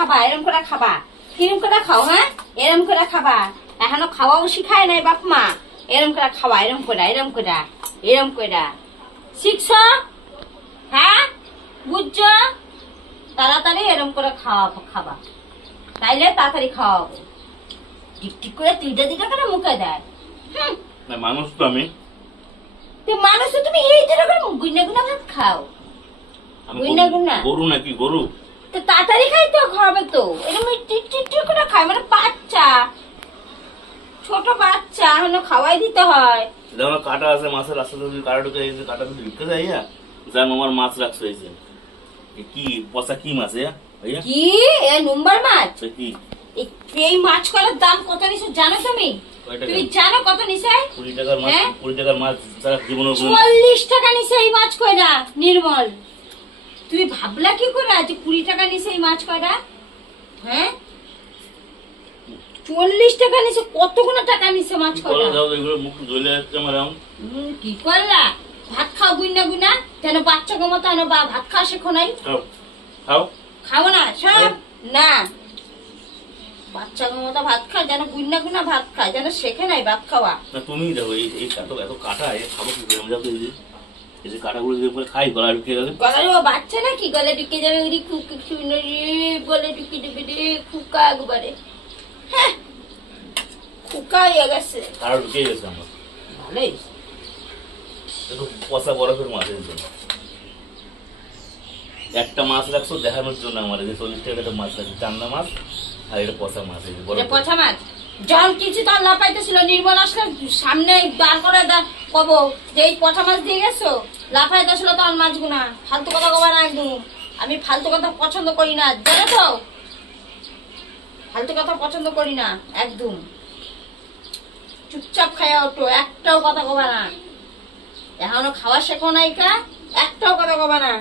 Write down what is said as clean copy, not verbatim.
খাবা, এরম করে খাবা, কিরম করে খাও, হ্যাঁ এরম করে খাবা, এখনো খাওয়াও শিখায় নাই বাপ মা, এরম করে খাওয়া, এরম করে এরম করে এরম করে শিখছ, হ্যাঁ বুঝছো, তাড়াতাড়ি এরম করে খাবা, তাইলে তাড়াতাড়ি খাওয়াবো। টিকটিক করে তিনটা দিটা করে মুখে দেয়। মানুষ তো আমি, মানুষ তো তুমি এই করে গুইনা গুনা ভাত খাও, গুইনা গুনা গরু নাকি গরু, তো তাড়াতাড়ি খাইতে হবে তো, এরকম টিকটিক করে খায়, মানে বাচ্চা, ছোট বাচ্চা, এখনো খাওয়াই দিতে হয়। যেমন কাটা আছে মাছের রাস্তা যদি কাটা ঢুকে গেছে, কাটা যদি ঢুকে যায়, যার আমার মাছ রাখছে হয়েছে কি পচা কি মাছ ভাইয়া, কি নম্বর মাছ, কি এই মাছ করার দাম কত নিছে জানো তুমি? তুমি জানো কত নিছে? 20 টাকার মাছ, 20 টাকার মাছ সারা জীবনে 40 টাকা নিছে এই মাছ কয়টা নির্মল। তুমি ভাবলা কি করে যে 20 টাকা নিছে এই মাছ কয়টা? হ্যাঁ 40 টাকা নিছে, কতগুলো টাকা নিছে মাছ কয়টা? মুখ জ্বলে যাচ্ছে আমার। কি করলা? ভাত খাও গুইনা গুনা, যেন বাচ্চা মতো আনো, বা ভাত খাওয়া শেখো নাই? খাও খাবো না সব না, বাচ্চা মতো ভাত খায়, যেন গুইনা গুনা ভাত খায়, যেন শেখে নাই ভাত খাওয়া। তুমি দেখো এই এত কাটা খাবো কি করে? এই যে কাটাগুলো যদি খাই গলা ঢুকে যাবে, গলায় বাচ্চা নাকি গলা ঢুকে যাবে, গলে ঢুকে দেবে রে খুকা, একবারে হ্যাঁ খুকা হয়ে গেছে, কাটা ঢুকে গেছে আমার। ভালোই পচা বরফের মাছ একটা মাছ রাখছো দেখানোর জন্য, আমার 40 টাকা একটা মাছ রাখছি, চান্দা মাছ, আর এটা পচা মাছ। পচা মাছ জল কিছু তো আল্লাহ পাইতেছিল, নির্মল আসলে সামনে দাঁড় করে কবো যে এই পচা মাছ দিয়ে গেছো, লাফাইতেছিল তখন মাছগুনা। ফালতু কথা কবা না একদম, আমি ফালতু কথা পছন্দ করি না, জানো তো, ফালতু কথা পছন্দ করি না একদম। চুপচাপ খাইয়া ওঠো, একটাও কথা কবা না, এখনো খাওয়া শেখো নাই কা, একটাও কথা কবা না।